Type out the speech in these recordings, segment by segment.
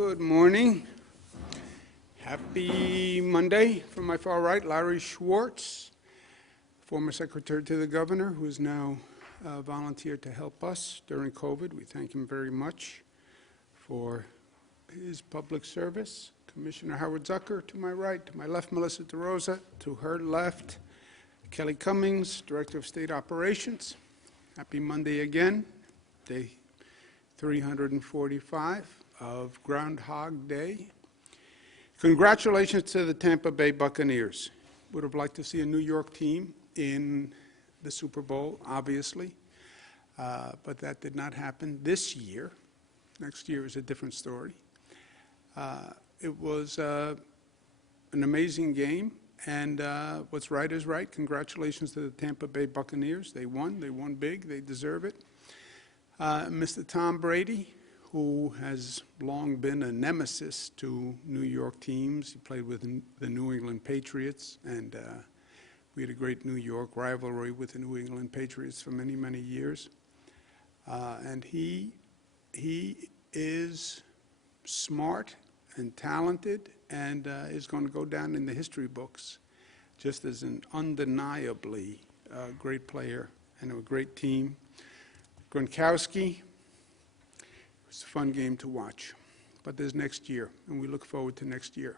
Good morning. Happy Monday. From my far right, Larry Schwartz, former secretary to the governor, who has now volunteered to help us during COVID. We thank him very much for his public service. Commissioner Howard Zucker to my right, to my left, Melissa DeRosa, to her left, Kelly Cummings, Director of State Operations. Happy Monday again, day 345 of Groundhog Day. Congratulations to the Tampa Bay Buccaneers. Would have liked to see a New York team in the Super Bowl, obviously, but that did not happen this year. Next year is a different story. It was an amazing game, and what's right is right. Congratulations to the Tampa Bay Buccaneers. They won big, they deserve it. Mr. Tom Brady, who has long been a nemesis to New York teams. He played with the New England Patriots, and we had a great New York rivalry with the New England Patriots for many, many years. And he is smart and talented and is going to go down in the history books just as an undeniably great player and a great team. Gronkowski. It's a fun game to watch, but there's next year, and we look forward to next year.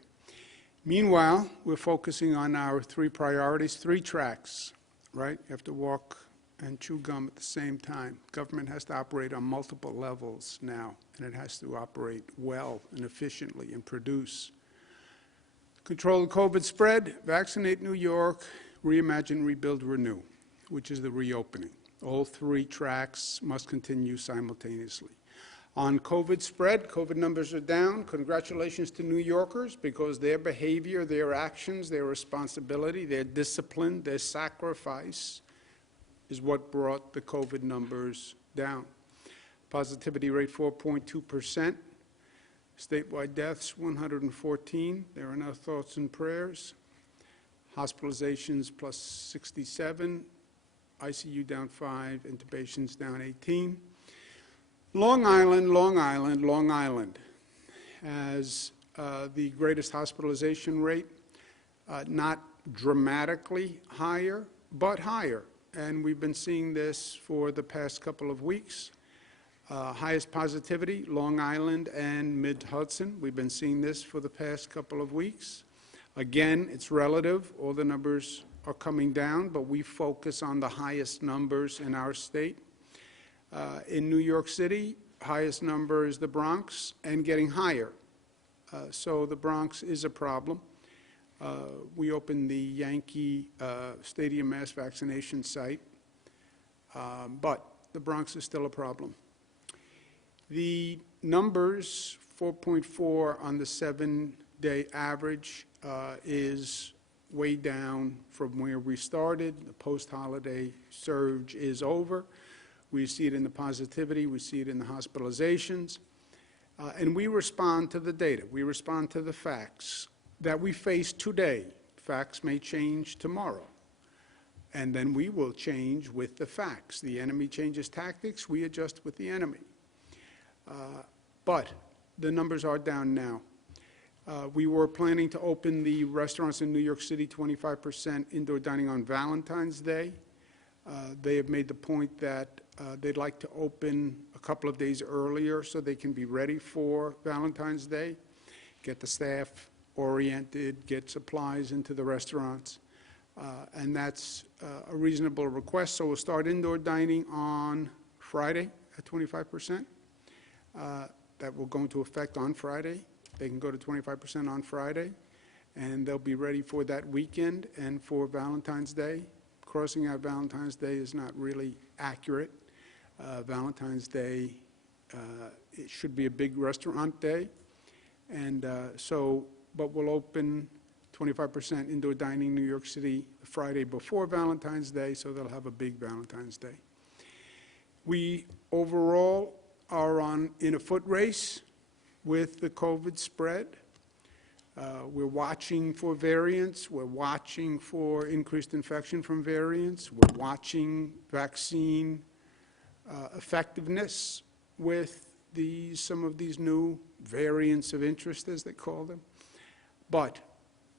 Meanwhile, we're focusing on our three priorities, three tracks, right? You have to walk and chew gum at the same time. Government has to operate on multiple levels now, and it has to operate well and efficiently and produce. Control the COVID spread, vaccinate New York, reimagine, rebuild, renew, which is the reopening. All three tracks must continue simultaneously. On COVID spread, COVID numbers are down. Congratulations to New Yorkers, because their behavior, their actions, their responsibility, their discipline, their sacrifice is what brought the COVID numbers down. Positivity rate 4.2%. Statewide deaths 114. There are no thoughts and prayers. Hospitalizations plus 67. ICU down 5. Intubations down 18. Long Island has the greatest hospitalization rate, not dramatically higher, but higher. And we've been seeing this for the past couple of weeks. Highest positivity, Long Island and Mid-Hudson. We've been seeing this for the past couple of weeks. Again, it's relative. All the numbers are coming down, but we focus on the highest numbers in our state. In New York City, highest number is the Bronx, and getting higher. So the Bronx is a problem. We opened the Yankee Stadium mass vaccination site, but the Bronx is still a problem. The numbers, 4.4 on the 7-day average, is way down from where we started. The post-holiday surge is over. We see it in the positivity, we see it in the hospitalizations, and we respond to the data. We respond to the facts that we face today. Facts may change tomorrow, and then we will change with the facts. The enemy changes tactics, we adjust with the enemy. But the numbers are down now. We were planning to open the restaurants in New York City 25% indoor dining on Valentine's Day. They have made the point that they'd like to open a couple of days earlier so they can be ready for Valentine's Day, get the staff oriented, get supplies into the restaurants, and that's a reasonable request. So we'll start indoor dining on Friday at 25%. That will go into effect on Friday. They can go to 25% on Friday, and they'll be ready for that weekend and for Valentine's Day. Crossing out Valentine's Day is not really accurate. Valentine's Day, it should be a big restaurant day, and but we'll open 25% indoor dining New York City Friday before Valentine's Day, so they'll have a big Valentine's Day. We overall are in a foot race with the COVID spread. We're watching for variants. We're watching for increased infection from variants. We're watching vaccine effectiveness with some of these new variants of interest, as they call them. But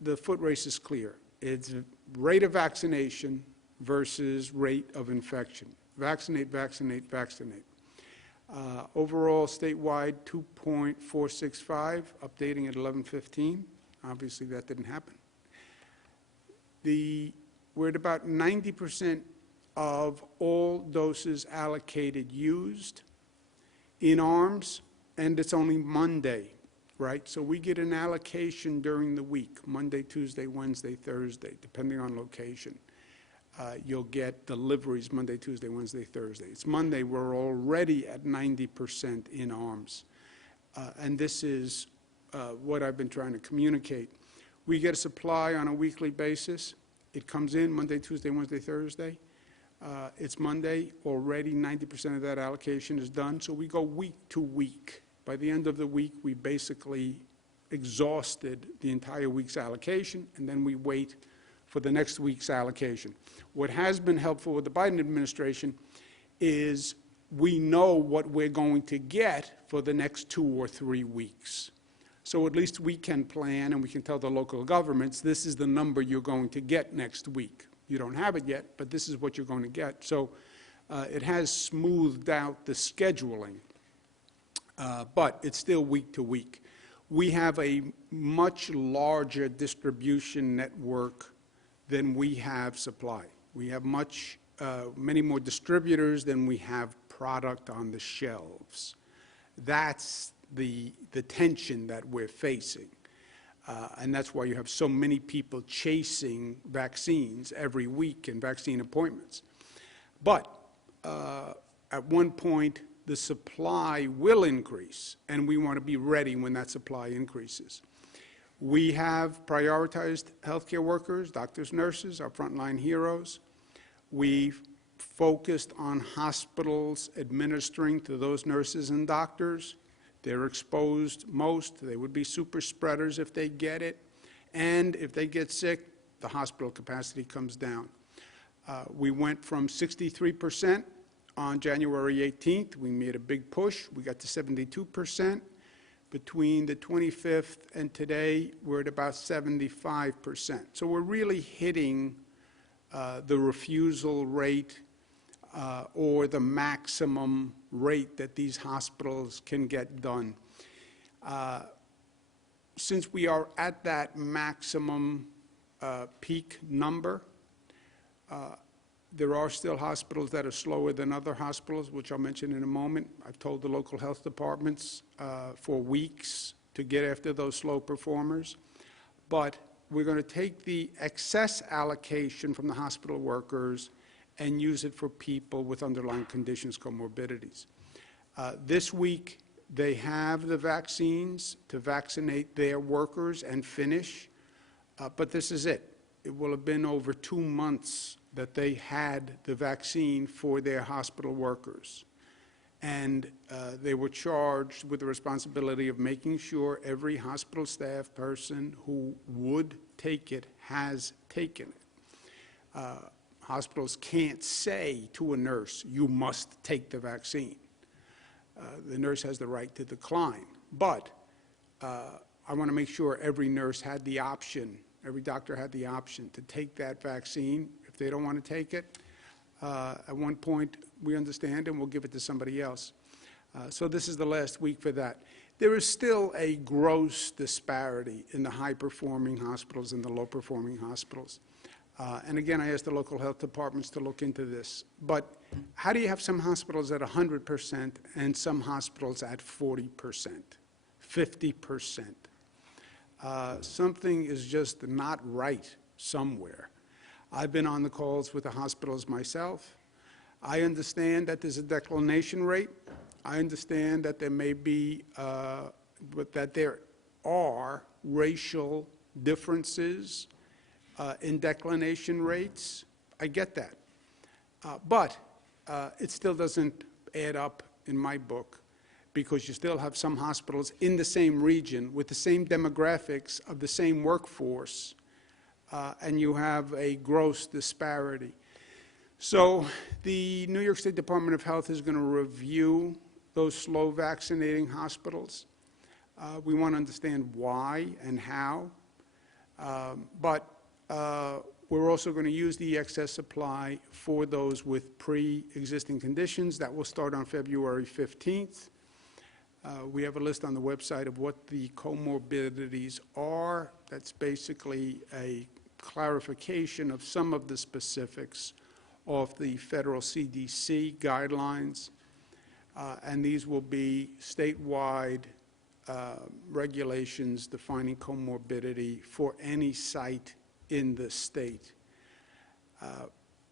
the Footrace is clear. It's rate of vaccination versus rate of infection. Vaccinate, vaccinate, vaccinate. Overall, statewide, 2.465, updating at 11:15. Obviously, that didn't happen. We're at about 90% of all doses allocated used in arms, and it's only Monday, right? So we get an allocation during the week, Monday, Tuesday, Wednesday, Thursday, depending on location. You'll get deliveries Monday, Tuesday, Wednesday, Thursday. It's Monday, we're already at 90% in arms. And this is what I've been trying to communicate. We get a supply on a weekly basis. It comes in Monday, Tuesday, Wednesday, Thursday. It's Monday, already 90% of that allocation is done, so we go week to week. By the end of the week, we basically exhausted the entire week's allocation, and then we wait for the next week's allocation. What has been helpful with the Biden administration is we know what we're going to get for the next 2 or 3 weeks. So at least we can plan and we can tell the local governments, this is the number you're going to get next week. You don't have it yet, but this is what you're going to get. So it has smoothed out the scheduling, but it's still week to week. We have a much larger distribution network than we have supply. We have many more distributors than we have product on the shelves. That's the tension that we're facing. And that's why you have so many people chasing vaccines every week and vaccine appointments. But at one point, the supply will increase, and we want to be ready when that supply increases. We have prioritized healthcare workers, doctors, nurses, our frontline heroes. We've focused on hospitals administering to those nurses and doctors. They're exposed most. They would be super spreaders if they get it. And if they get sick, the hospital capacity comes down. We went from 63% on January 18th. We made a big push. We got to 72%. Between the 25th and today, we're at about 75%. So we're really hitting the refusal rate or the maximum rate that these hospitals can get done. Since we are at that maximum peak number, there are still hospitals that are slower than other hospitals, which I'll mention in a moment. I've told the local health departments for weeks to get after those slow performers. But we're going to take the excess allocation from the hospital workers and use it for people with underlying conditions, comorbidities. This week, they have the vaccines to vaccinate their workers and finish, but this is it. It will have been over 2 months that they had the vaccine for their hospital workers. And they were charged with the responsibility of making sure every hospital staff person who would take it has taken it. Hospitals can't say to a nurse, you must take the vaccine. The nurse has the right to decline. But I want to make sure every nurse had the option, every doctor had the option to take that vaccine. If they don't want to take it, at one point we understand and we'll give it to somebody else. So this is the last week for that. There is still a gross disparity in the high-performing hospitals and the low-performing hospitals. And again, I asked the local health departments to look into this. But how do you have some hospitals at 100% and some hospitals at 40%, 50%? Something is just not right somewhere. I've been on the calls with the hospitals myself. I understand that there's a declination rate. I understand that there may be, that there are racial differences in declination rates. I get that. But it still doesn't add up in my book, because you still have some hospitals in the same region with the same demographics of the same workforce, and you have a gross disparity. So the New York State Department of Health is going to review those slow vaccinating hospitals. We want to understand why and how. But we're also going to use the excess supply for those with pre-existing conditions. That will start on February 15th. We have a list on the website of what the comorbidities are. That's basically a clarification of some of the specifics of the federal CDC guidelines. And these will be statewide regulations defining comorbidity for any site in the state.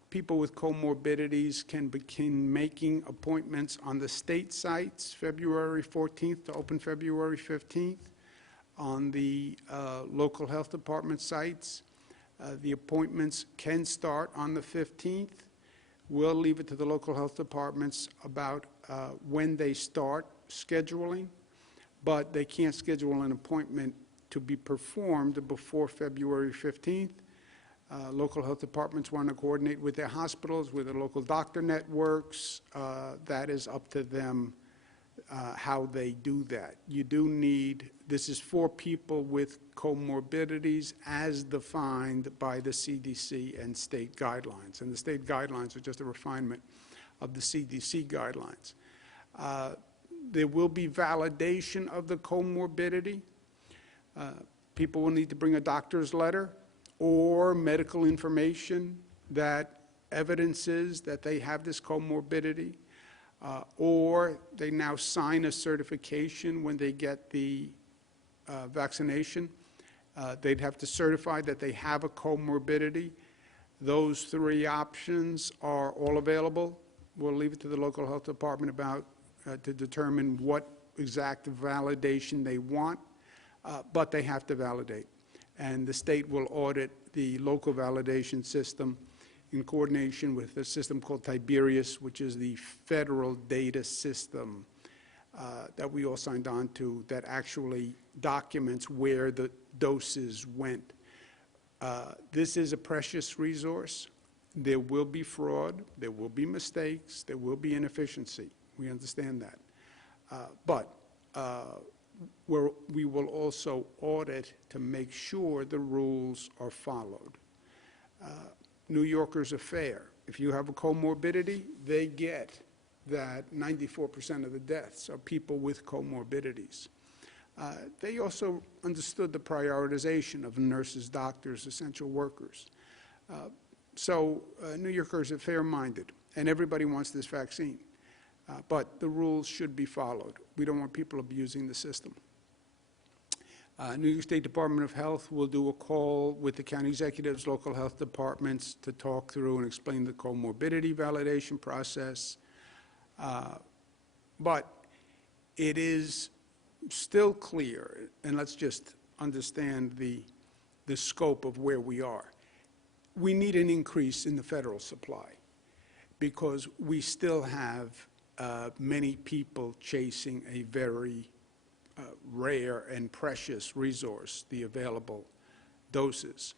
People with comorbidities can begin making appointments on the state sites February 14th to open February 15th. On the local health department sites, the appointments can start on the 15th. We'll leave it to the local health departments about when they start scheduling, but they can't schedule an appointment to be performed before February 15th. Local health departments want to coordinate with their hospitals, with their local doctor networks. That is up to them how they do that. You do need, this is for people with comorbidities as defined by the CDC and state guidelines. And the state guidelines are just a refinement of the CDC guidelines. There will be validation of the comorbidity. People will need to bring a doctor's letter or medical information that evidences that they have this comorbidity, or they now sign a certification when they get the vaccination. They'd have to certify that they have a comorbidity. Those three options are all available. We'll leave it to the local health department about to determine what exact validation they want, but they have to validate. And the state will audit the local validation system in coordination with a system called Tiberius, which is the federal data system that we all signed on to that actually documents where the doses went. This is a precious resource. There will be fraud, there will be mistakes, there will be inefficiency. We understand that. But we will also audit to make sure the rules are followed. New Yorkers are fair. If you have a comorbidity, they get that 94% of the deaths are people with comorbidities. They also understood the prioritization of nurses, doctors, essential workers. So New Yorkers are fair-minded, and everybody wants this vaccine. But the rules should be followed. We don't want people abusing the system. New York State Department of Health will do a call with the county executives, local health departments to talk through and explain the comorbidity validation process. But it is still clear, and let's just understand the scope of where we are. We need an increase in the federal supply because we still have many people chasing a very rare and precious resource, the available doses.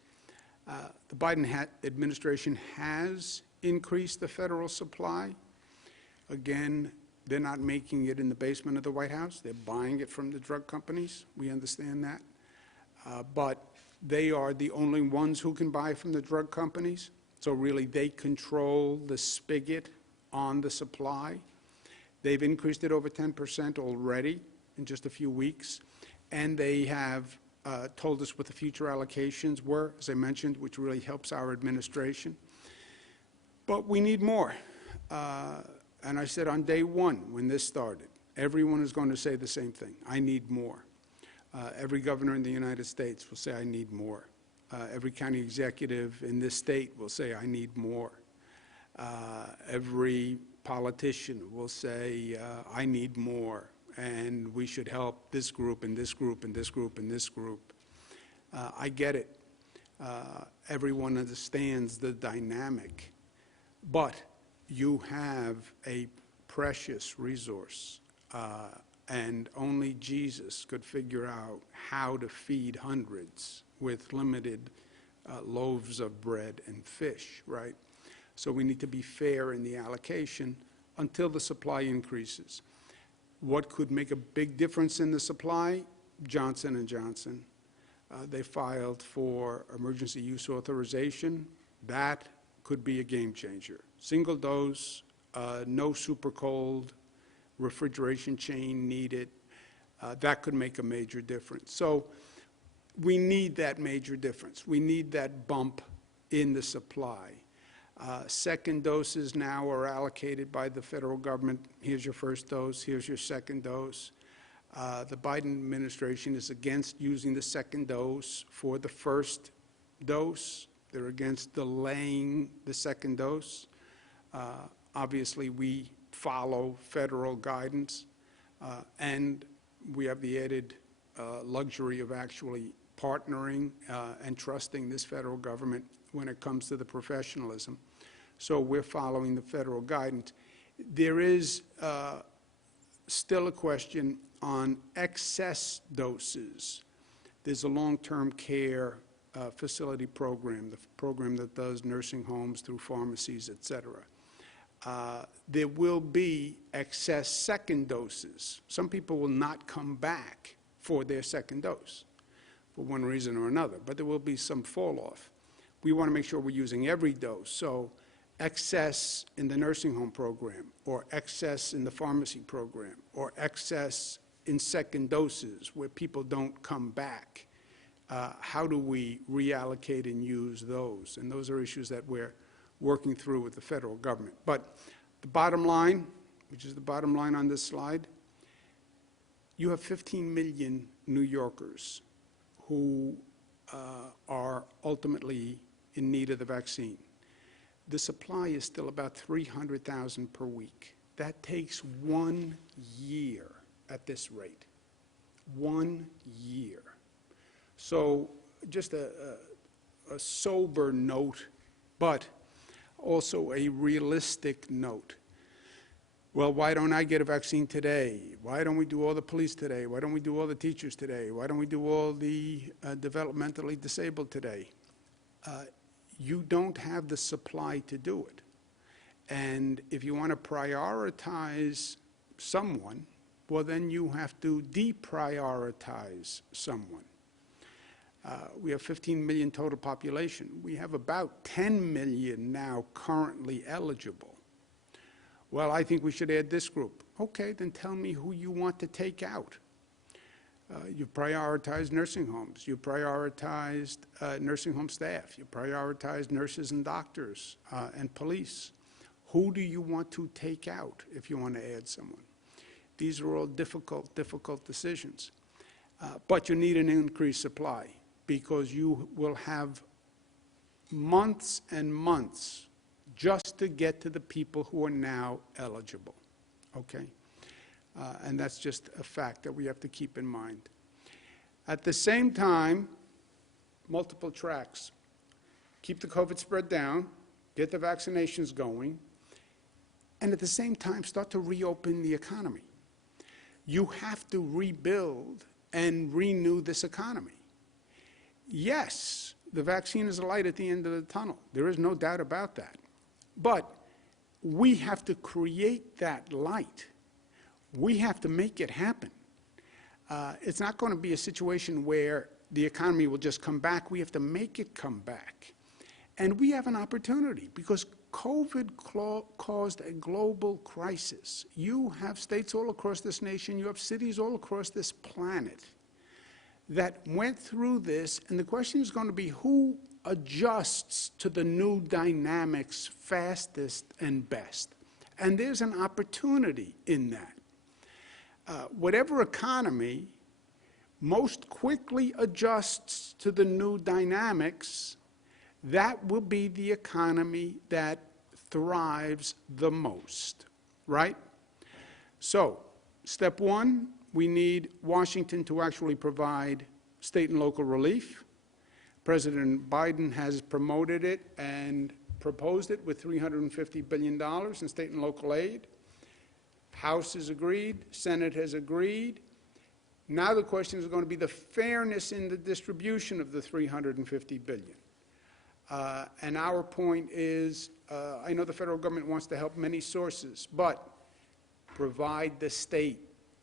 The Biden administration has increased the federal supply. Again, they're not making it in the basement of the White House. They're buying it from the drug companies. We understand that. But they are the only ones who can buy from the drug companies. So really, they control the spigot on the supply. They've increased it over 10% already in just a few weeks. And they have told us what the future allocations were, as I mentioned, which really helps our administration. But we need more. And I said on day one when this started, everyone is going to say the same thing. I need more. Every governor in the United States will say, I need more. Every county executive in this state will say, I need more. Every politician will say, I need more, and we should help this group and this group and this group and this group. I get it. Everyone understands the dynamic. But you have a precious resource, and only Jesus could figure out how to feed hundreds with limited loaves of bread and fish, right? So we need to be fair in the allocation until the supply increases. What could make a big difference in the supply? Johnson & Johnson. They filed for emergency use authorization. That could be a game changer. Single dose, no super cold, refrigeration chain needed. That could make a major difference. So we need that major difference. We need that bump in the supply. Second doses now are allocated by the federal government. Here's your first dose, here's your second dose. The Biden administration is against using the second dose for the first dose. They're against delaying the second dose. Obviously, we follow federal guidance, and we have the added luxury of actually partnering and trusting this federal government when it comes to the professionalism. So we're following the federal guidance. There is still a question on excess doses. There's a long-term care facility program, the program that does nursing homes through pharmacies, et cetera. There will be excess second doses. Some people will not come back for their second dose for one reason or another, but there will be some fall off. We want to make sure we're using every dose. So excess in the nursing home program, or excess in the pharmacy program, or excess in second doses where people don't come back. How do we reallocate and use those? And those are issues that we're working through with the federal government. But the bottom line, which is the bottom line on this slide, you have 15 million New Yorkers who are ultimately in need of the vaccine. The supply is still about 300,000 per week. That takes 1 year at this rate. 1 year. So just a sober note, but also a realistic note. Well, why don't I get a vaccine today? Why don't we do all the police today? Why don't we do all the teachers today? Why don't we do all the developmentally disabled today? You don't have the supply to do it. And if you want to prioritize someone, well, then you have to deprioritize someone. We have 15 million total population. We have about 10 million now currently eligible. Well, I think we should add this group. Okay, then tell me who you want to take out. You prioritized nursing homes. You prioritized nursing home staff. You prioritized nurses and doctors and police. Who do you want to take out if you want to add someone? These are all difficult decisions. But you need an increased supply because you will have months and months just to get to the people who are now eligible, okay? And that's just a fact that we have to keep in mind. At the same time, multiple tracks. Keep the COVID spread down, get the vaccinations going, and at the same time, start to reopen the economy. You have to rebuild and renew this economy. Yes, the vaccine is a light at the end of the tunnel. There is no doubt about that. But we have to create that light. We have to make it happen. It's not going to be a situation where the economy will just come back. We have to make it come back. And we have an opportunity because COVID caused a global crisis. You have states all across this nation, you have cities all across this planet that went through this, and the question is going to be who adjusts to the new dynamics fastest and best. And there's an opportunity in that. Whatever economy most quickly adjusts to the new dynamics, that will be the economy that thrives the most, right? So, step one, we need Washington to actually provide state and local relief. President Biden has promoted it and proposed it with $350 billion in state and local aid. House has agreed, Senate has agreed. Now the question is going to be the fairness in the distribution of the $350 billion. And our point is, I know the federal government wants to help many sources, but provide the state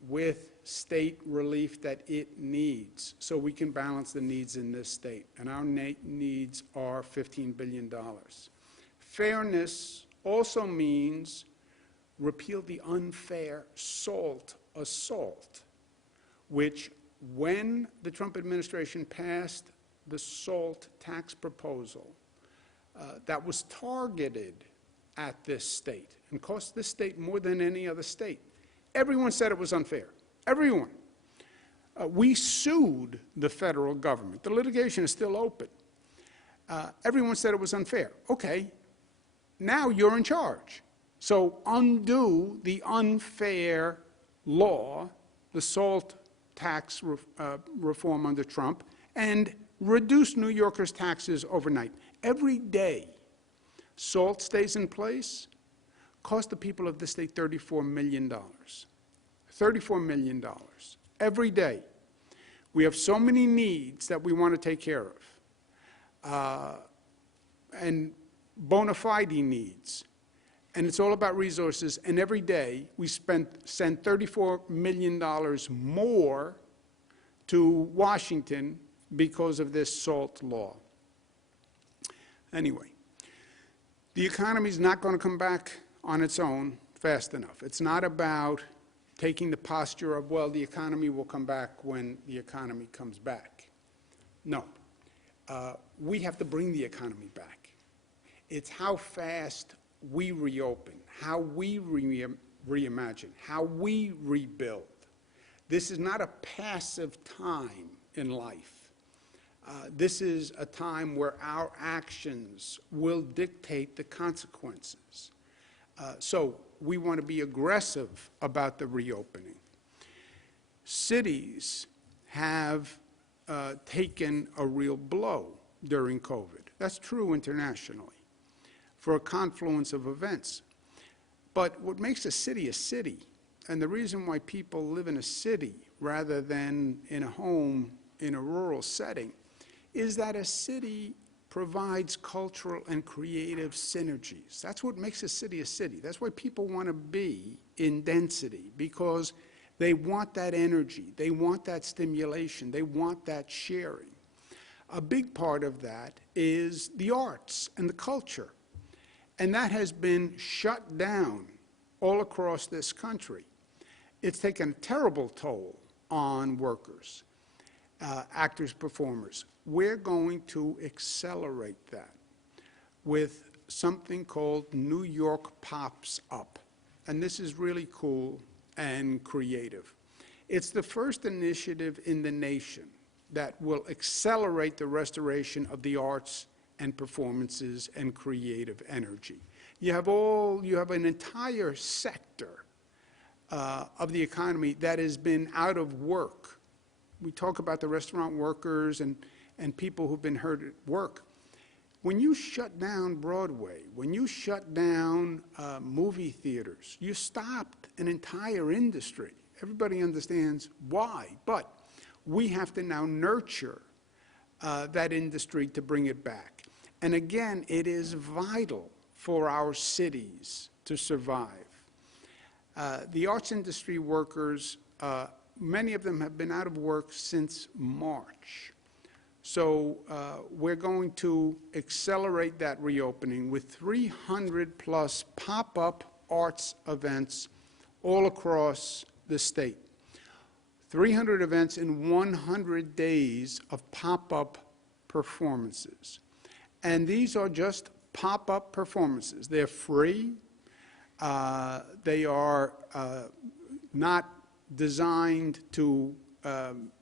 with state relief that it needs so we can balance the needs in this state. And our needs are $15 billion. Fairness also means repeal the unfair SALT assault, which when the Trump administration passed the SALT tax proposal, that was targeted at this state and cost this state more than any other state. Everyone said it was unfair. Everyone. We sued the federal government. The litigation is still open. Everyone said it was unfair. Okay, now you're in charge. So undo the unfair law, the SALT tax reform under Trump, and reduce New Yorkers' taxes overnight. Every day SALT stays in place costs the people of the state $34 million. $34 million every day. We have so many needs that we want to take care of, and bona fide needs. And it's all about resources, and every day we send $34 million more to Washington because of this SALT law. Anyway, the economy is not going to come back on its own fast enough. It's not about taking the posture of, well, the economy will come back when the economy comes back. No. We have to bring the economy back. It's how fast we reopen, how we reimagine, how we rebuild. This is not a passive time in life. This is a time where our actions will dictate the consequences. So we want to be aggressive about the reopening. Cities have taken a real blow during COVID. That's true internationally for a confluence of events. But what makes a city, and the reason why people live in a city rather than in a home in a rural setting, is that a city provides cultural and creative synergies. That's what makes a city. That's why people want to be in density, because they want that energy, they want that stimulation, they want that sharing. A big part of that is the arts and the culture. And that has been shut down all across this country. It's taken a terrible toll on workers, actors, performers. We're going to accelerate that with something called New York Pops Up. And this is really cool and creative. It's the first initiative in the nation that will accelerate the restoration of the arts and performances and creative energy. You have an entire sector of the economy that has been out of work. We talk about the restaurant workers and people who've been hurt at work. When you shut down Broadway, when you shut down movie theaters, you stopped an entire industry. Everybody understands why, but we have to now nurture that industry to bring it back. And again, it is vital for our cities to survive. The arts industry workers, many of them have been out of work since March. So we're going to accelerate that reopening with 300 plus pop-up arts events all across the state. 300 events in 100 days of pop-up performances. And these are just pop-up performances. They're free. They are not designed to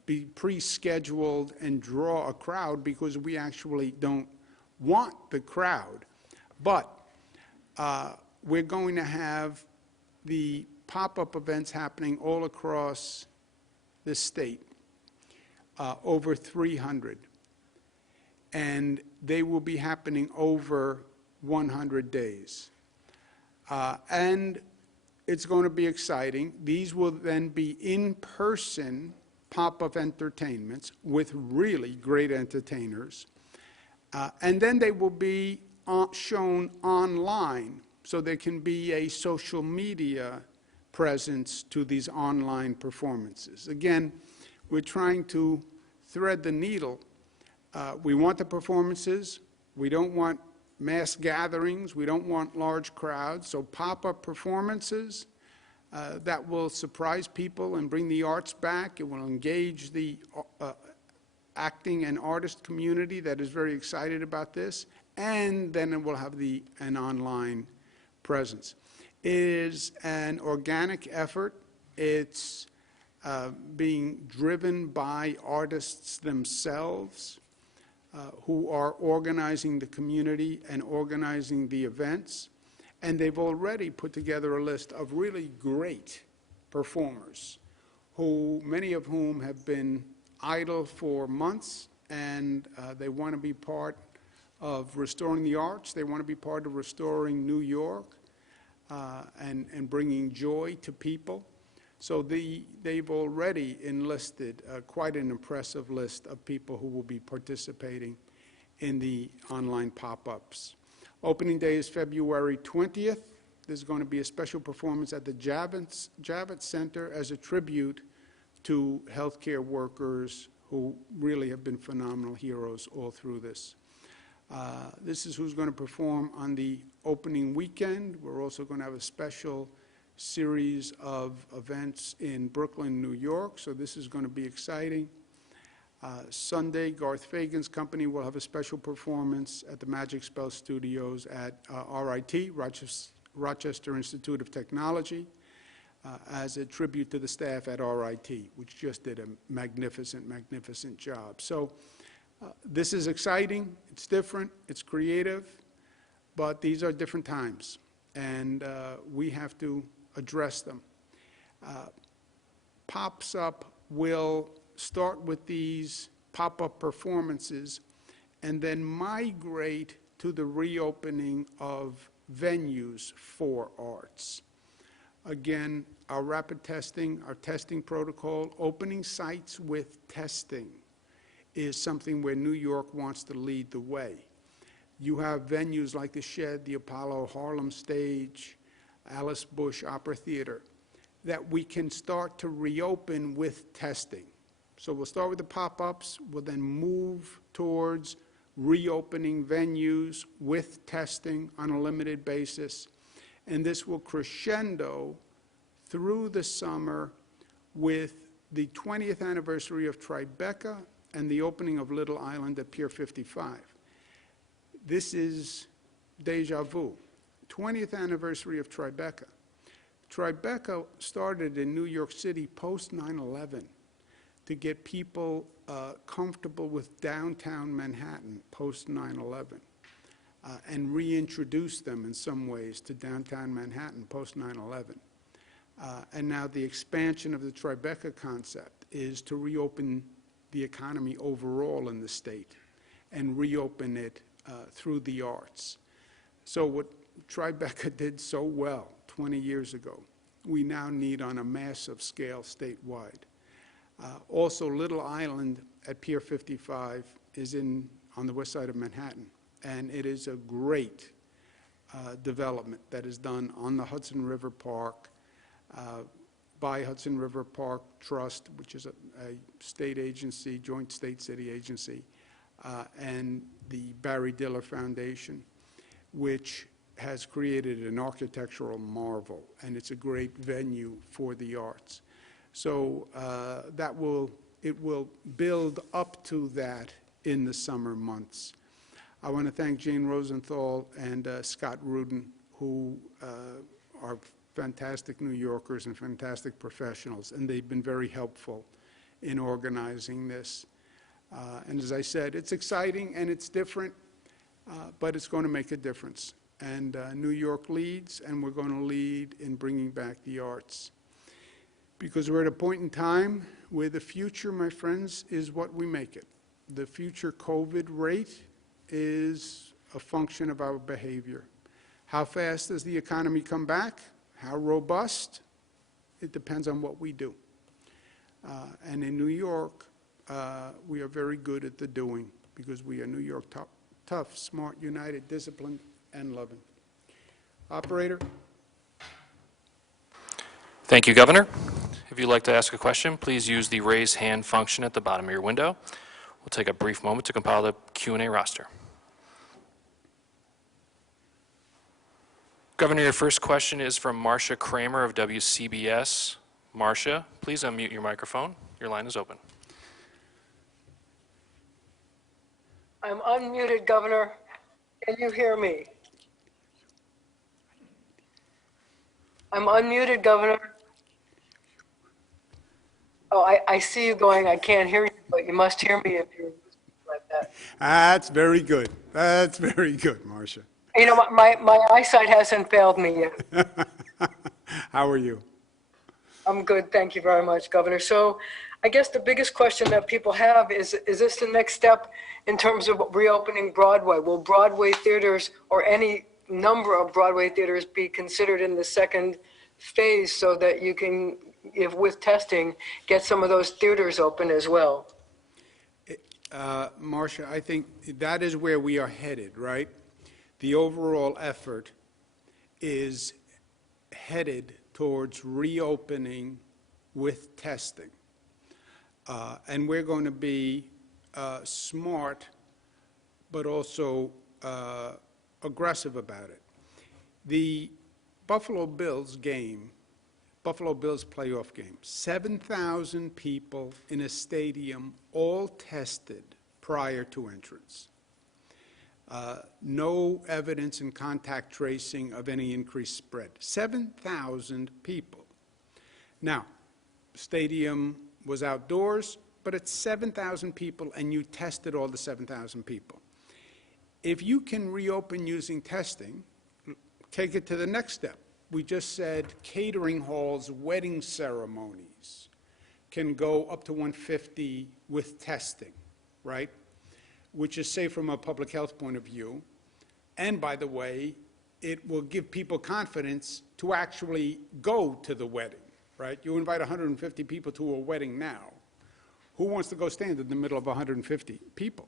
be pre-scheduled and draw a crowd, because we actually don't want the crowd. But we're going to have the pop-up events happening all across the state, over 300. And they will be happening over 100 days. And it's going to be exciting. These will then be in-person pop-up entertainments with really great entertainers. And then they will be shown online, so there can be a social media presence to these online performances. Again, we're trying to thread the needle. We want the performances. We don't want mass gatherings. We don't want large crowds. So pop-up performances that will surprise people and bring the arts back. It will engage the acting and artist community that is very excited about this. And then it will have an online presence. It is an organic effort. It's being driven by artists themselves who are organizing the community and organizing the events. And they've already put together a list of really great performers, many of whom have been idle for months, and they want to be part of restoring the arts. They want to be part of restoring New York and bringing joy to people. So they've already enlisted quite an impressive list of people who will be participating in the online pop-ups. Opening day is February 20th. There's going to be a special performance at the Javits Center as a tribute to healthcare workers who really have been phenomenal heroes all through this. This is who's going to perform on the opening weekend. We're also going to have a special series of events in Brooklyn, New York, so this is going to be exciting. Sunday, Garth Fagan's company will have a special performance at the Magic Spell Studios at RIT, Rochester Institute of Technology, as a tribute to the staff at RIT, which just did a magnificent, magnificent job. So this is exciting, it's different, it's creative, but these are different times, and we have to address them. Pops Up will start with these pop-up performances and then migrate to the reopening of venues for arts. Again, our rapid testing, our testing protocol, opening sites with testing is something where New York wants to lead the way. You have venues like the Shed, the Apollo, Harlem Stage, Alice Bush Opera Theater, that we can start to reopen with testing. So we'll start with the pop-ups, we'll then move towards reopening venues with testing on a limited basis, and this will crescendo through the summer with the 20th anniversary of Tribeca and the opening of Little Island at Pier 55. This is deja vu. 20th anniversary of Tribeca. Tribeca started in New York City post 9/11 to get people comfortable with downtown Manhattan post 9/11 and reintroduce them in some ways to downtown Manhattan post 9/11. And now the expansion of the Tribeca concept is to reopen the economy overall in the state and reopen it through the arts. So what Tribeca did so well 20 years ago, we now need on a massive scale statewide. Also, Little Island at Pier 55 is on the west side of Manhattan, and it is a great development that is done on the Hudson River Park by Hudson River Park Trust, which is a state agency, joint state-city agency, and the Barry Diller Foundation, which has created an architectural marvel, and it's a great venue for the arts. So it will build up to that in the summer months. I want to thank Jane Rosenthal and Scott Rudin, who are fantastic New Yorkers and fantastic professionals, and they've been very helpful in organizing this. And as I said, it's exciting and it's different, but it's going to make a difference. And New York leads, and we're going to lead in bringing back the arts. Because we're at a point in time where the future, my friends, is what we make it. The future COVID rate is a function of our behavior. How fast does the economy come back? How robust? It depends on what we do. And in New York, we are very good at the doing because we are New York tough, smart, united, disciplined, and loving. Operator? Thank you, Governor. If you'd like to ask a question, please use the raise hand function at the bottom of your window. We'll take a brief moment to compile the Q&A roster. Governor, your first question is from Marcia Kramer of WCBS. Marcia, please unmute your microphone. Your line is open. I'm unmuted, Governor. Can you hear me? I'm unmuted, Governor. Oh, I see you going, I can't hear you, but you must hear me if you're like that. That's very good. That's very good, Marcia. You know, my eyesight hasn't failed me yet. How are you? I'm good, thank you very much, Governor. So I guess the biggest question that people have is this the next step in terms of reopening Broadway? Will Broadway theaters or any number of Broadway theaters be considered in the second phase so that you can, if with testing, get some of those theaters open as well? Marcia, I think that is where we are headed, right? The overall effort is headed towards reopening with testing. And we're going to be smart, but also aggressive about it. The Buffalo Bills game, Buffalo Bills playoff game, 7,000 people in a stadium, all tested prior to entrance. No evidence in contact tracing of any increased spread. 7,000 people. Now, stadium was outdoors, but it's 7,000 people, and you tested all the 7,000 people. If you can reopen using testing, take it to the next step. We just said catering halls, wedding ceremonies can go up to 150 with testing, right? Which is safe from a public health point of view. And by the way, it will give people confidence to actually go to the wedding, right? You invite 150 people to a wedding now. Who wants to go stand in the middle of 150 people?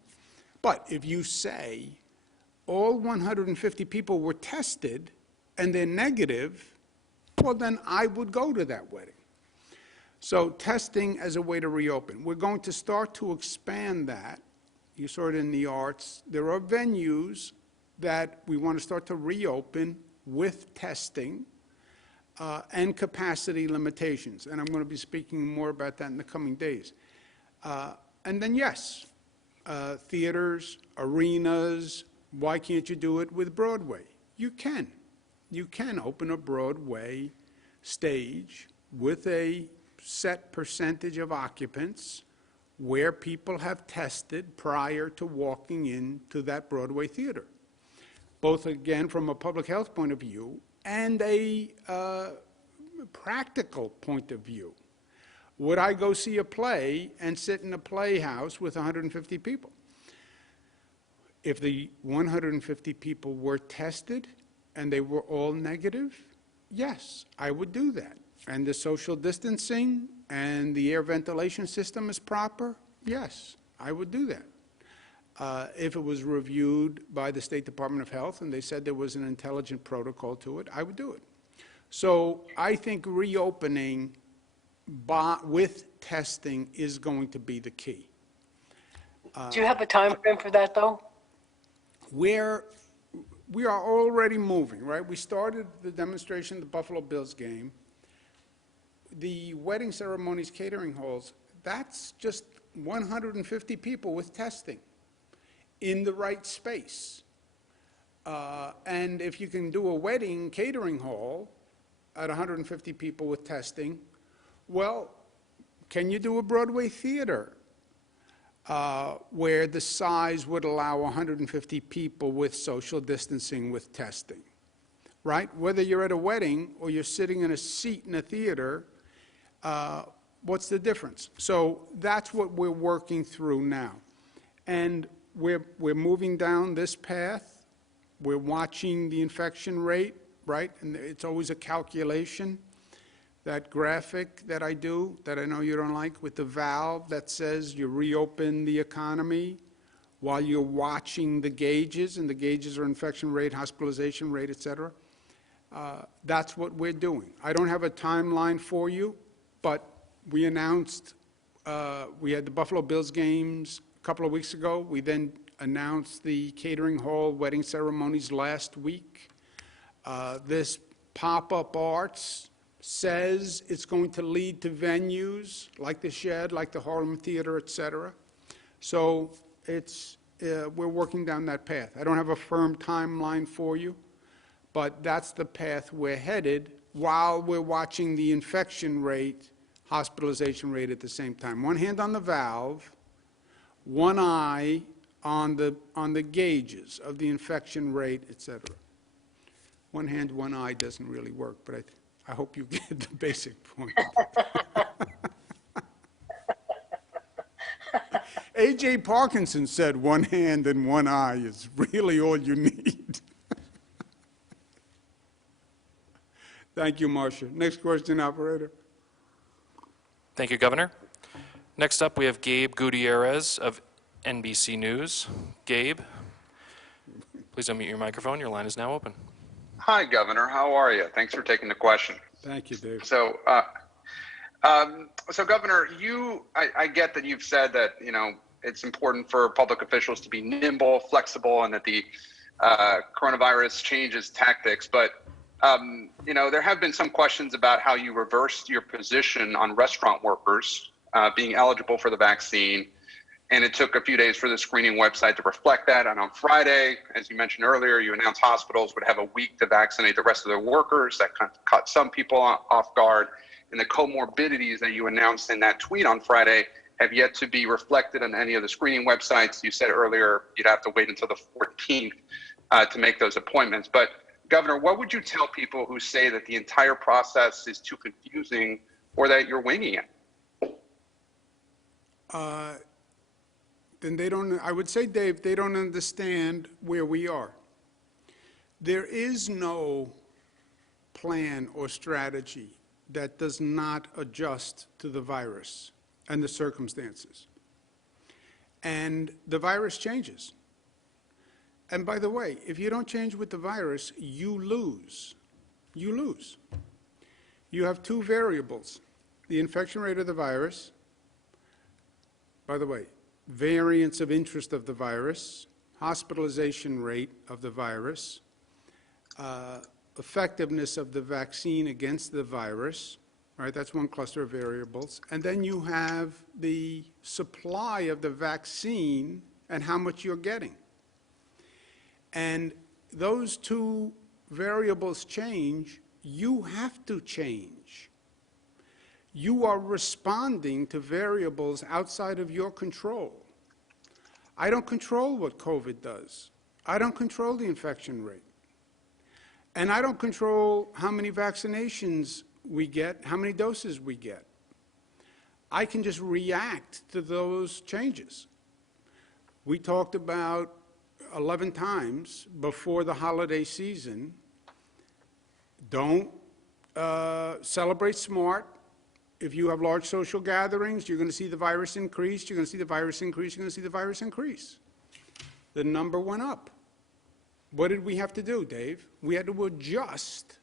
But if you say all 150 people were tested and they're negative, well, then I would go to that wedding. So testing as a way to reopen. We're going to start to expand that. You saw it in the arts. There are venues that we want to start to reopen with testing and capacity limitations. And I'm going to be speaking more about that in the coming days. And then, yes, theaters, arenas, why can't you do it with Broadway? You can. You can open a Broadway stage with a set percentage of occupants where people have tested prior to walking into that Broadway theater, both, again, from a public health point of view and a practical point of view. Would I go see a play and sit in a playhouse with 150 people? If the 150 people were tested and they were all negative, yes, I would do that. And the social distancing and the air ventilation system is proper, yes, I would do that. If it was reviewed by the State Department of Health and they said there was an intelligent protocol to it, I would do it. So I think reopening with testing is going to be the key. Do you have a time frame for that, though? We are already moving, right? We started the demonstration, the Buffalo Bills game. The wedding ceremonies, catering halls, that's just 150 people with testing in the right space. And if you can do a wedding catering hall at 150 people with testing, well, can you do a Broadway theater where the size would allow 150 people with social distancing with testing, right? Whether you're at a wedding or you're sitting in a seat in a theater, what's the difference? So that's what we're working through now. And we're moving down this path. We're watching the infection rate, right? And it's always a calculation. That graphic that I do, that I know you don't like, with the valve that says you reopen the economy while you're watching the gauges, and the gauges are infection rate, hospitalization rate, et cetera. That's what we're doing. I don't have a timeline for you, but we announced, we had the Buffalo Bills games a couple of weeks ago. We then announced the catering hall wedding ceremonies last week. This pop-up arts says it's going to lead to venues like the Shed, like the Harlem Theater, et cetera. So we're working down that path. I don't have a firm timeline for you, but that's the path we're headed while we're watching the infection rate, hospitalization rate at the same time. One hand on the valve, one eye on the gauges of the infection rate, et cetera. One hand, one eye doesn't really work, but I hope you get the basic point. A.J. Parkinson said one hand and one eye is really all you need. Thank you, Marcia. Next question, operator. Thank you, Governor. Next up, we have Gabe Gutierrez of NBC News. Gabe, please unmute your microphone. Your line is now open. Hi, Governor. How are you? Thanks for taking the question. Thank you, Dave. So, Governor, I get that you've said that, it's important for public officials to be nimble, flexible, and that the coronavirus changes tactics. But, there have been some questions about how you reversed your position on restaurant workers being eligible for the vaccine. And it took a few days for the screening website to reflect that. And on Friday, as you mentioned earlier, you announced hospitals would have a week to vaccinate the rest of their workers. That caught some people off guard. And the comorbidities that you announced in that tweet on Friday have yet to be reflected on any of the screening websites. You said earlier you'd have to wait until the 14th to make those appointments. But Governor, what would you tell people who say that the entire process is too confusing or that you're winging it? Then they don't, I would say, Dave, they don't understand where we are. There is no plan or strategy that does not adjust to the virus and the circumstances. And the virus changes. And by the way, if you don't change with the virus, you lose. You lose. You have two variables: the infection rate of the virus, by the way, variants of interest of the virus, hospitalization rate of the virus, effectiveness of the vaccine against the virus, right? That's one cluster of variables. And then you have the supply of the vaccine and how much you're getting. And those two variables change, you have to change. You are responding to variables outside of your control. I don't control what COVID does. I don't control the infection rate. And I don't control how many vaccinations we get, how many doses we get. I can just react to those changes. We talked about 11 times before the holiday season, don't celebrate smart. If you have large social gatherings, you're going to see the virus increase, you're going to see the virus increase, you're going to see the virus increase. The number went up. What did we have to do, Dave? We had to adjust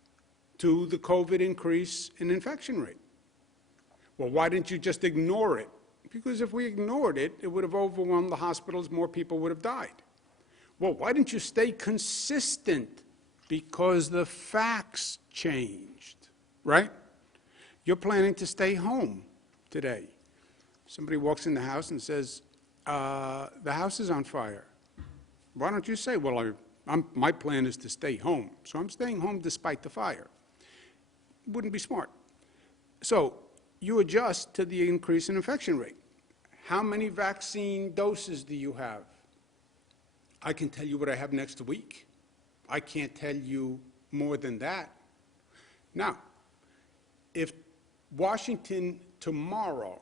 to the COVID increase in infection rate. Well, why didn't you just ignore it? Because if we ignored it, it would have overwhelmed the hospitals, more people would have died. Well, why didn't you stay consistent? Because the facts changed, right? You're planning to stay home today. Somebody walks in the house and says, the house is on fire. Why don't you say, well, my plan is to stay home, so I'm staying home despite the fire? Wouldn't be smart. So you adjust to the increase in infection rate. How many vaccine doses do you have? I can tell you what I have next week. I can't tell you more than that. Now, if Washington tomorrow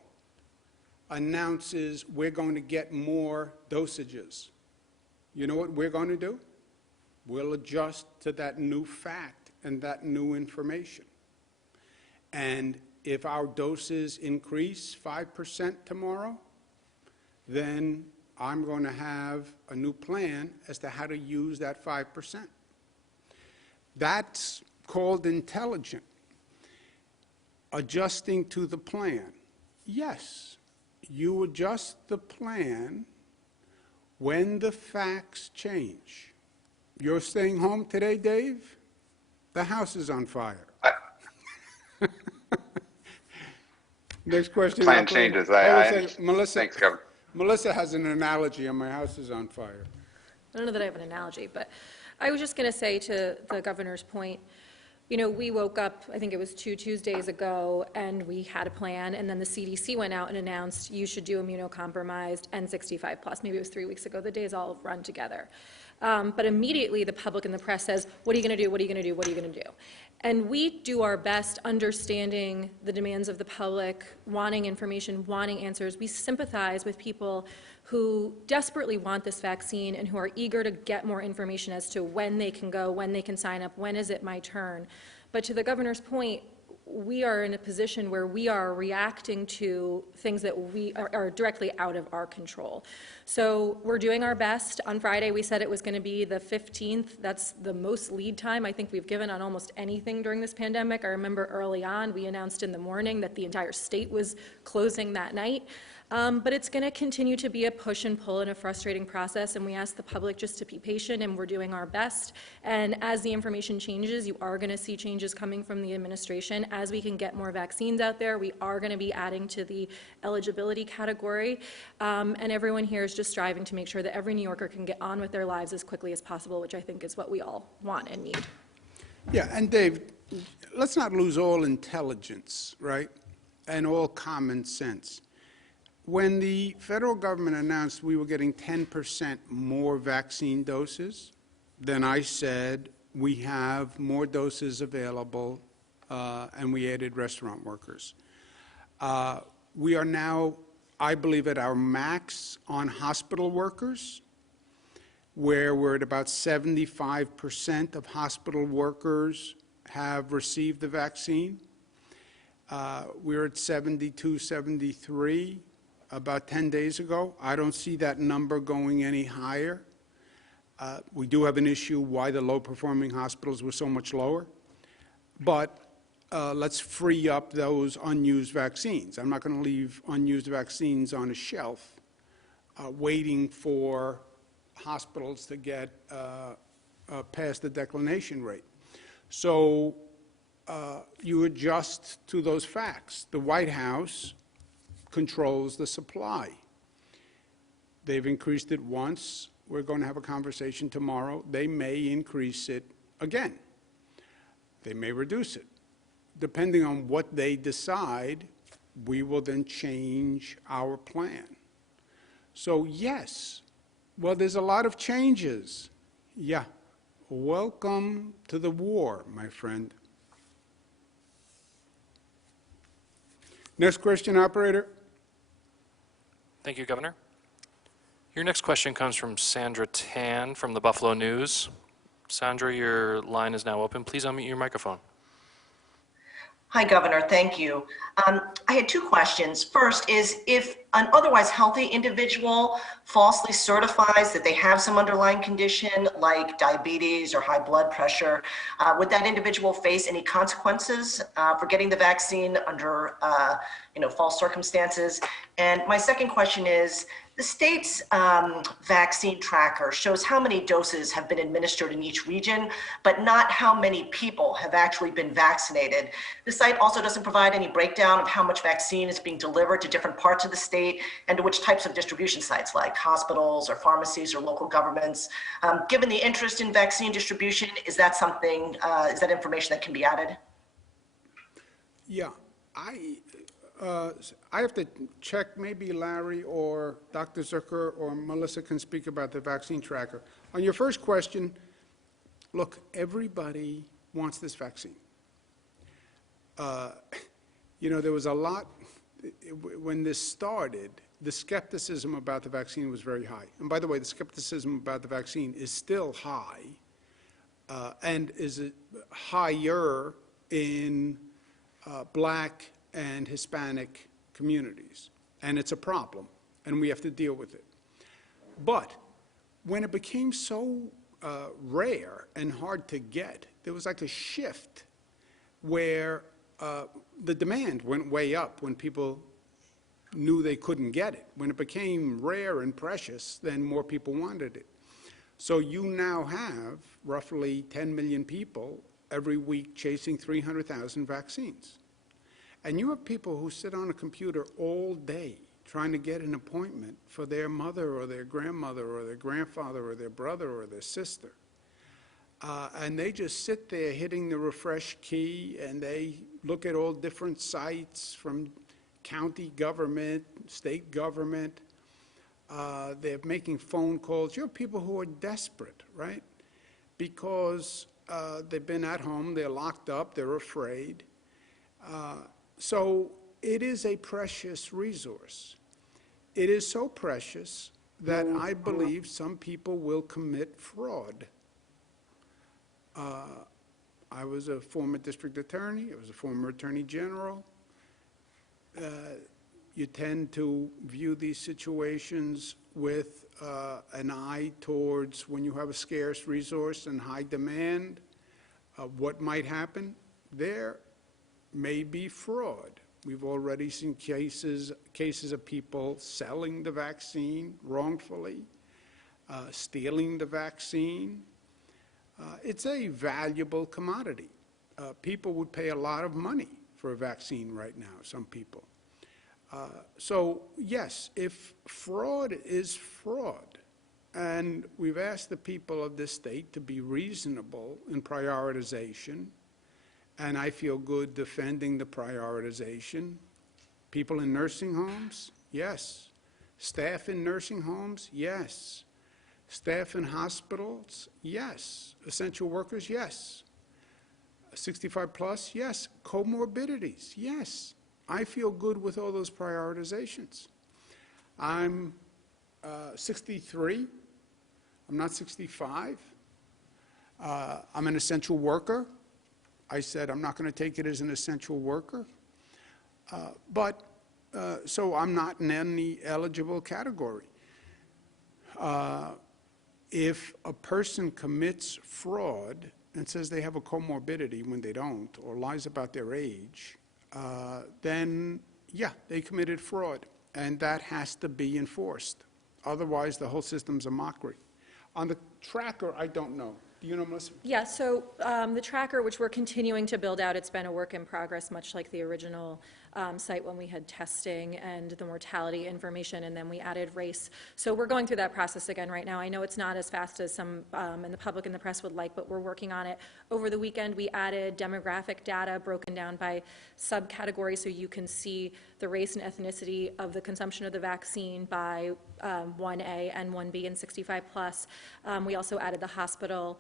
announces we're going to get more dosages, you know what we're going to do? We'll adjust to that new fact and that new information. And if our doses increase 5% tomorrow, then I'm going to have a new plan as to how to use that 5%. That's called intelligent, adjusting to the plan. Yes, you adjust the plan when the facts change. You're staying home today, Dave? The house is on fire. Next question. Plan operator. changes. Hold on a second. Melissa, Thanks, Governor. Melissa has an analogy, and my house is on fire. I don't know that I have an analogy, but I was just going to say to the governor's point, you know, we woke up, I think it was 2 Tuesdays ago, and we had a plan, and then the CDC went out and announced you should do immunocompromised and 65 plus. Maybe it was 3 weeks ago. The days all run together. But immediately the public and the press says, what are you going to do? What are you going to do? What are you going to do? And we do our best understanding the demands of the public, wanting information, wanting answers. We sympathize with people who desperately want this vaccine and who are eager to get more information as to when they can go, when they can sign up, when is it my turn. But to the governor's point, we are in a position where we are reacting to things that we are directly out of our control. So we're doing our best. On Friday, we said it was going to be the 15th. That's the most lead time I think we've given on almost anything during this pandemic. I remember early on, we announced in the morning that the entire state was closing that night. But it's going to continue to be a push and pull and a frustrating process, and we ask the public just to be patient, and we're doing our best. And as the information changes, you are going to see changes coming from the administration. As we can get more vaccines out there, we are going to be adding to the eligibility category, and everyone here is just striving to make sure that every New Yorker can get on with their lives as quickly as possible, which I think is what we all want and need. Yeah, and Dave, let's not lose all intelligence, right, and all common sense. When the federal government announced we were getting 10% more vaccine doses, then I said we have more doses available, and we added restaurant workers. We are now, I believe, at our max on hospital workers, where we're at about 75% of hospital workers have received the vaccine. We're at 72, 73. About 10 days ago. I don't see that number going any higher. We do have an issue why the low-performing hospitals were so much lower. But let's free up those unused vaccines. I'm not going to leave unused vaccines on a shelf waiting for hospitals to get past the declination rate. So you adjust to those facts. The White House controls the supply. They've increased it once. We're going to have a conversation tomorrow. They may increase it again. They may reduce it. Depending on what they decide, we will then change our plan. So yes, well, there's a lot of changes. Yeah, welcome to the war, my friend. Next question, operator. Thank you, Governor. Your next question comes from Sandra Tan from the Buffalo News. Sandra, your line is now open. Please unmute your microphone. Hi, Governor. Thank you. I had 2 questions. First is, if an otherwise healthy individual falsely certifies that they have some underlying condition like diabetes or high blood pressure, would that individual face any consequences for getting the vaccine under false circumstances? And my second question is, the state's vaccine tracker shows how many doses have been administered in each region, but not how many people have actually been vaccinated. The site also doesn't provide any breakdown of how much vaccine is being delivered to different parts of the state and to which types of distribution sites, like hospitals or pharmacies or local governments. Given the interest in vaccine distribution, is that something, is that information that can be added? Yeah, I have to check, maybe Larry or Dr. Zucker or Melissa can speak about the vaccine tracker. On your first question, look, everybody wants this vaccine. There was a lot, when this started, the skepticism about the vaccine was very high. And by the way, the skepticism about the vaccine is still high and is higher in Black and Hispanic communities, and it's a problem, and we have to deal with it. But when it became so rare and hard to get, there was like a shift where the demand went way up when people knew they couldn't get it. When it became rare and precious, then more people wanted it. So you now have roughly 10 million people every week chasing 300,000 vaccines. And you have people who sit on a computer all day trying to get an appointment for their mother or their grandmother or their grandfather or their brother or their sister. And they just sit there hitting the refresh key, and they look at all different sites from county government, state government. They're making phone calls. You have people who are desperate, right? Because they've been at home, they're locked up, they're afraid. So it is a precious resource. It is so precious that I believe some people will commit fraud. I was a former district attorney. I was a former attorney general. You tend to view these situations with an eye towards when you have a scarce resource and high demand, what might happen. There may be fraud. We've already seen cases of people selling the vaccine wrongfully, stealing the vaccine. It's a valuable commodity. People would pay a lot of money for a vaccine right now, some people. So yes, if fraud is fraud, and we've asked the people of this state to be reasonable in prioritization, and I feel good defending the prioritization. People in nursing homes, yes. Staff in nursing homes, yes. Staff in hospitals, yes. Essential workers, yes. 65 plus, yes. Comorbidities, yes. I feel good with all those prioritizations. I'm 63. I'm not 65. I'm an essential worker. I said I'm not going to take it as an essential worker. So I'm not in any eligible category. If a person commits fraud and says they have a comorbidity when they don't, or lies about their age, then, yeah, they committed fraud, and that has to be enforced. Otherwise, the whole system's a mockery. On the tracker, I don't know. Do you know, Melissa? Yeah, so the tracker, which we're continuing to build out, it's been a work in progress, much like the original site when we had testing and the mortality information, and then we added race. So we're going through that process again right now. I know it's not as fast as some in the public and the press would like, but we're working on it. Over the weekend, we added demographic data broken down by subcategories, so you can see the race and ethnicity of the consumption of the vaccine by 1A and 1B and 65 plus. We also added the hospital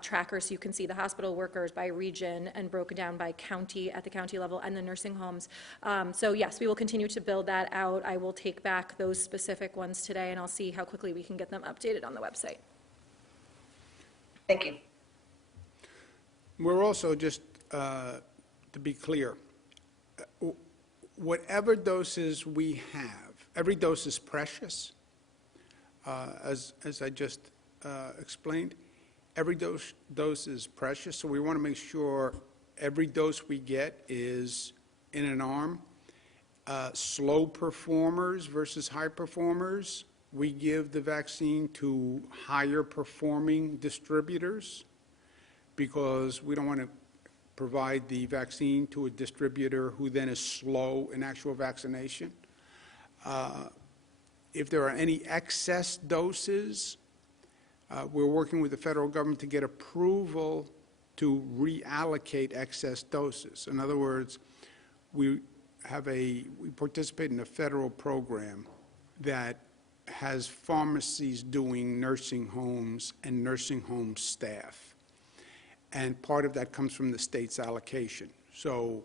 tracker, so you can see the hospital workers by region and broken down by county at the county level, and the nursing homes. So yes, we will continue to build that out. I will take back those specific ones today, and I'll see how quickly we can get them updated on the website. Thank you. We're also, just to be clear, whatever doses we have, every dose is precious, as I just explained. Every dose is precious, so we want to make sure every dose we get is in an arm. Slow performers versus high performers, we give the vaccine to higher performing distributors because we don't want to provide the vaccine to a distributor who then is slow in actual vaccination. If there are any excess doses, we're working with the federal government to get approval to reallocate excess doses. In other words, we participate in a federal program that has pharmacies doing nursing homes and nursing home staff. And part of that comes from the state's allocation. So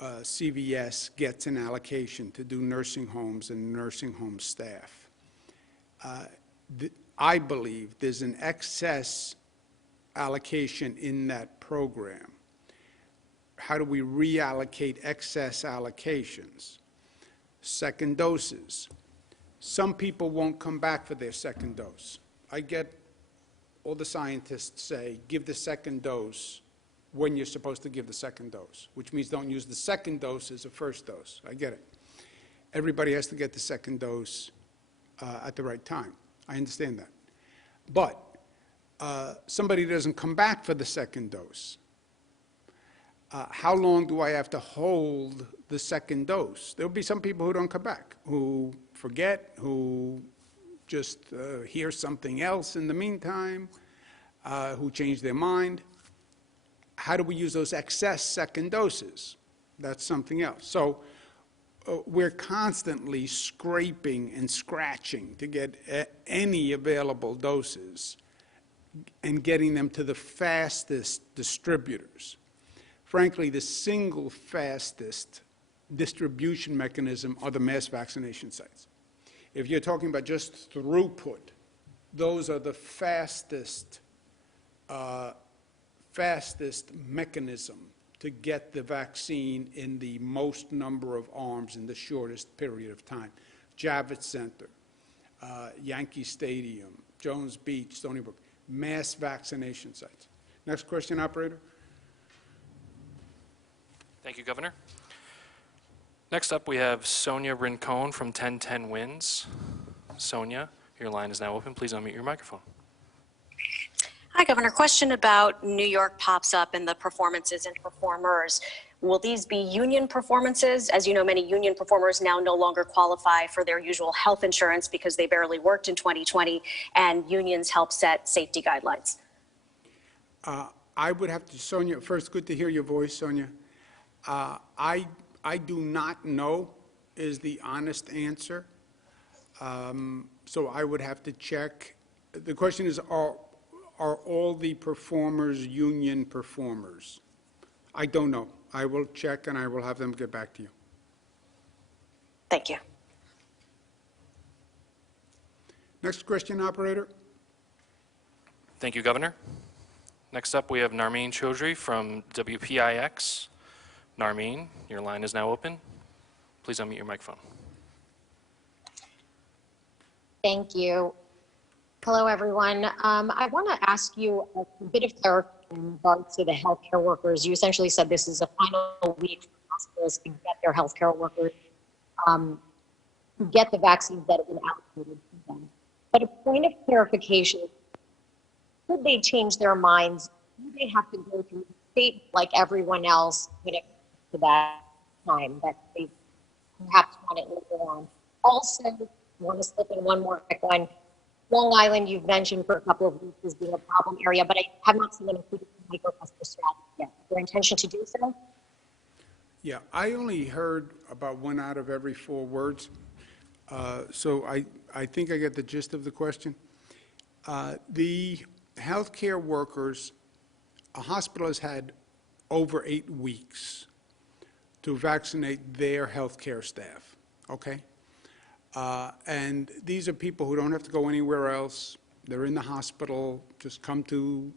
CVS gets an allocation to do nursing homes and nursing home staff. I believe there's an excess allocation in that program. How do we reallocate excess allocations? Second doses. Some people won't come back for their second dose. I get all the scientists say, give the second dose when you're supposed to give the second dose, which means don't use the second dose as a first dose. I get it. Everybody has to get the second dose at the right time. I understand that. But somebody doesn't come back for the second dose. How long do I have to hold the second dose? There'll be some people who don't come back, who forget, who just hear something else in the meantime, who change their mind. How do we use those excess second doses? That's something else. So we're constantly scraping and scratching to get any available doses and getting them to the fastest distributors. Frankly, the single fastest distribution mechanism are the mass vaccination sites. If you're talking about just throughput, those are the fastest mechanism to get the vaccine in the most number of arms in the shortest period of time. Javits Center, Yankee Stadium, Jones Beach, Stony Brook, mass vaccination sites. Next question, operator. Thank you, Governor. Next up, we have Sonia Rincon from 1010 Wins. Sonia, your line is now open. Please unmute your microphone. Hi, Governor. Question about New York pops up and the performances and performers. Will these be union performances? As you know, many union performers now no longer qualify for their usual health insurance because they barely worked in 2020, and unions help set safety guidelines. I would have to, Sonia, first, good to hear your voice, Sonia. I do not know is the honest answer. So I would have to check. The question is, are all the performers union performers? I don't know. I will check and I will have them get back to you. Thank you. Next question, operator. Thank you, Governor. Next up, we have Narmeen Chaudhry from WPIX. Narmeen, your line is now open. Please unmute your microphone. Thank you. Hello, everyone. I want to ask you a bit of clarification in regards to the healthcare workers. You essentially said this is a final week for hospitals to get their healthcare workers to get the vaccines that have been allocated to them. But a point of clarification, could they change their minds? Do they have to go through the state like everyone else when it comes to that time that they perhaps want it later on? Also, I want to slip in one more quick one. Long Island, you've mentioned for a couple of weeks as being a problem area, but I have not seen them included in the microcluster strategy yet. Is there intention to do so? Yeah, I only heard about 1 out of every 4 words, so I think I get the gist of the question. The healthcare workers, a hospital has had over 8 weeks to vaccinate their healthcare staff, okay? And these are people who don't have to go anywhere else. They're in the hospital, just come to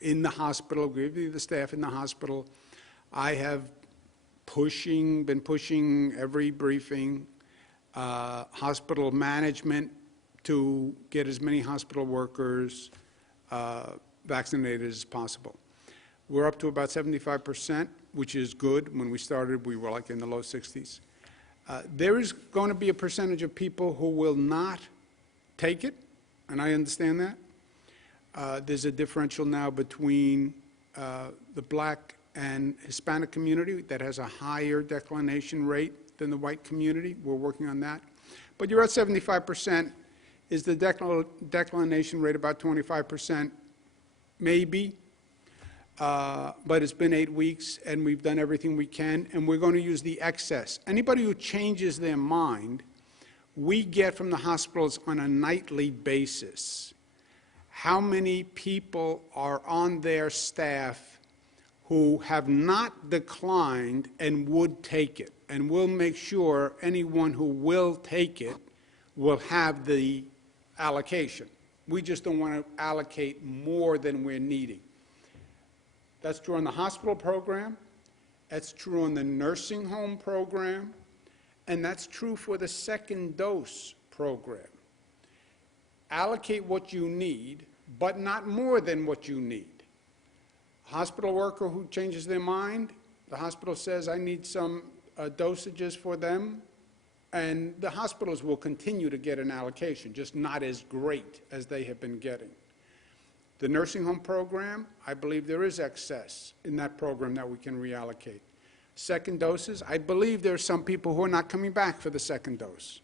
in the hospital, give you the staff in the hospital. I have been pushing every briefing, hospital management to get as many hospital workers vaccinated as possible. We're up to about 75%, which is good. When we started, we were like in the low 60s. There is going to be a percentage of people who will not take it, and I understand that. There's a differential now between the black and Hispanic community that has a higher declination rate than the white community. We're working on that. But you're at 75%. Is the declination rate about 25%? Maybe. But it's been 8 weeks, and we've done everything we can, and we're going to use the excess. Anybody who changes their mind, we get from the hospitals on a nightly basis how many people are on their staff who have not declined and would take it. And we'll make sure anyone who will take it will have the allocation. We just don't want to allocate more than we're needing. That's true on the hospital program, that's true on the nursing home program, and that's true for the second dose program. Allocate what you need, but not more than what you need. Hospital worker who changes their mind, the hospital says, I need some dosages for them, and the hospitals will continue to get an allocation, just not as great as they have been getting. The nursing home program, I believe there is excess in that program that we can reallocate. Second doses, I believe there are some people who are not coming back for the second dose.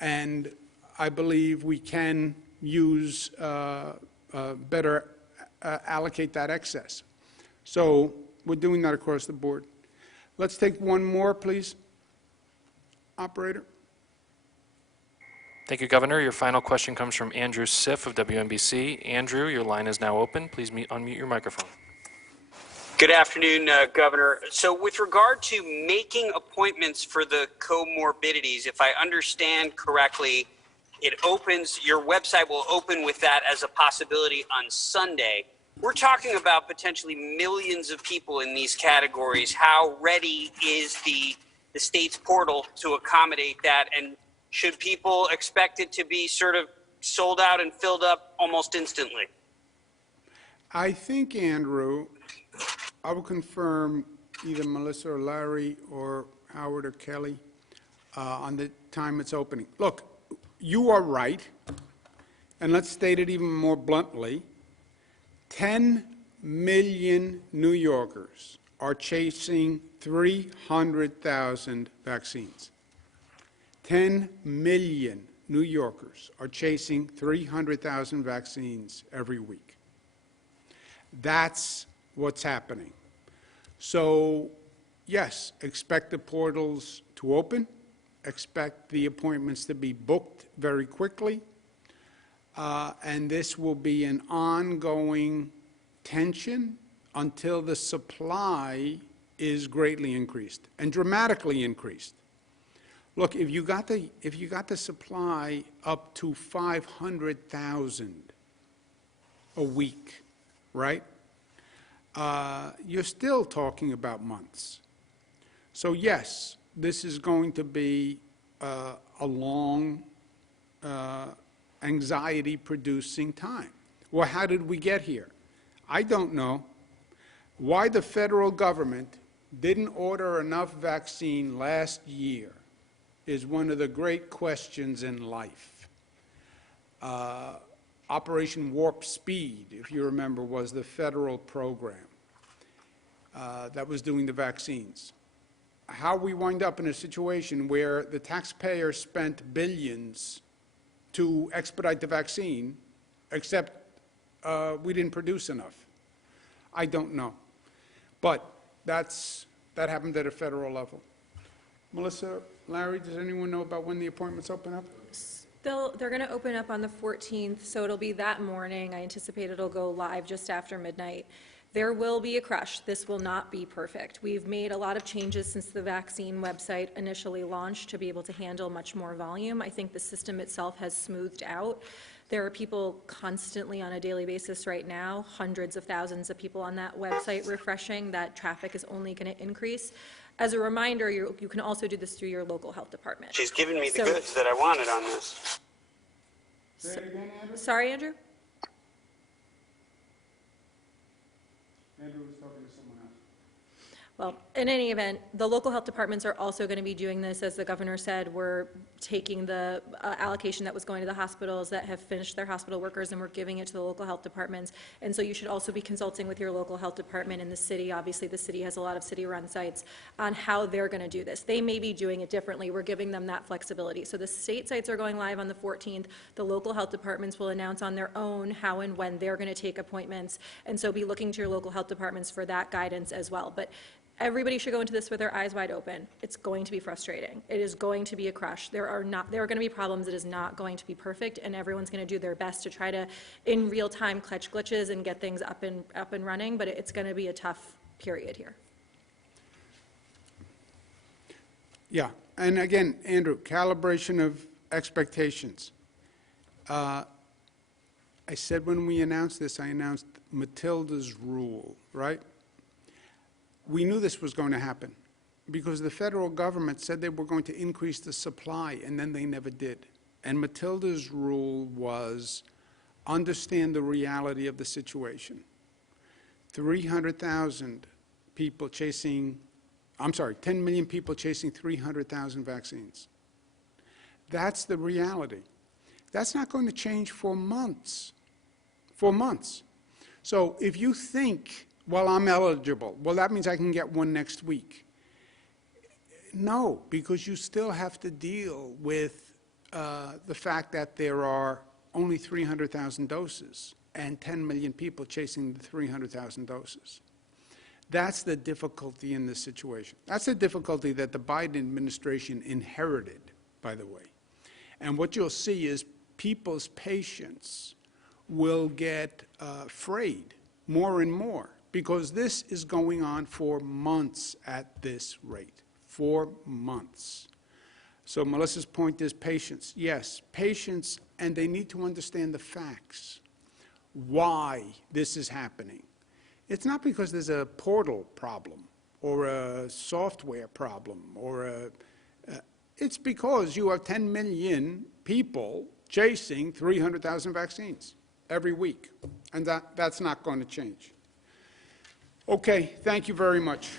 And I believe we can use better allocate that excess. So we're doing that across the board. Let's take one more, please. Operator. Thank you, Governor. Your final question comes from Andrew Siff of WNBC. Andrew, your line is now open. Please unmute your microphone. Good afternoon, Governor. So with regard to making appointments for the comorbidities, if I understand correctly, your website will open with that as a possibility on Sunday. We're talking about potentially millions of people in these categories. How ready is the state's portal to accommodate that? And should people expect it to be sort of sold out and filled up almost instantly? I think, Andrew, I will confirm either Melissa or Larry or Howard or Kelly on the time it's opening. Look, you are right, and let's state it even more bluntly. 10 million New Yorkers are chasing 300,000 vaccines. 10 million New Yorkers are chasing 300,000 vaccines every week. That's what's happening. So, yes, expect the portals to open, expect the appointments to be booked very quickly, and this will be an ongoing tension until the supply is greatly increased and dramatically increased. Look, if you got the supply up to 500,000 a week, right? You're still talking about months. So yes, this is going to be a long, anxiety-producing time. Well, how did we get here? I don't know. Why the federal government didn't order enough vaccine last year is one of the great questions in life. Operation Warp Speed, if you remember, was the federal program that was doing the vaccines. How we wind up in a situation where the taxpayer spent billions to expedite the vaccine, except we didn't produce enough. I don't know. But that happened at a federal level. Melissa, Larry, does anyone know about when the appointments open up? They're going to open up on the 14th, so it'll be that morning. I anticipate it'll go live just after midnight. There will be a crush. This will not be perfect. We've made a lot of changes since the vaccine website initially launched to be able to handle much more volume. I think the system itself has smoothed out. There are people constantly on a daily basis right now, hundreds of thousands of people on that website refreshing. That traffic is only going to increase. As a reminder, you can also do this through your local health department. She's given me the goods that I wanted on this. Say it again, Andrew. Sorry, Andrew? Andrew was talking to someone else. Well, in any event, the local health departments are also going to be doing this. As the governor said, we're taking the allocation that was going to the hospitals that have finished their hospital workers, and we're giving it to the local health departments. And so you should also be consulting with your local health department in the city. Obviously, the city has a lot of city-run sites on how they're going to do this. They may be doing it differently. We're giving them that flexibility. So the state sites are going live on the 14th. The local health departments will announce on their own how and when they're going to take appointments. And so be looking to your local health departments for that guidance as well. But everybody should go into this with their eyes wide open. It's going to be frustrating. It is going to be a crush. There are going to be problems. It is not going to be perfect, and everyone's going to do their best to try to, in real time, catch glitches and get things up and running. But it's going to be a tough period here. Yeah, and again, Andrew, calibration of expectations. I said when we announced this, I announced Matilda's rule, right? We knew this was going to happen because the federal government said they were going to increase the supply, and then they never did. And Matilda's rule was understand the reality of the situation. 300,000 people chasing, 10 million people chasing 300,000 vaccines. That's the reality. That's not going to change for months. For months. So if you think, well, I'm eligible, well, that means I can get one next week. No, because you still have to deal with the fact that there are only 300,000 doses and 10 million people chasing the 300,000 doses. That's the difficulty in this situation. That's the difficulty that the Biden administration inherited, by the way. And what you'll see is people's patience will get frayed more and more, because this is going on for months at this rate. 4 months. So Melissa's point is patience. Yes, patience, and they need to understand the facts, why this is happening. It's not because there's a portal problem or a software problem or it's because you have 10 million people chasing 300,000 vaccines every week, and that's not going to change. Okay, thank you very much.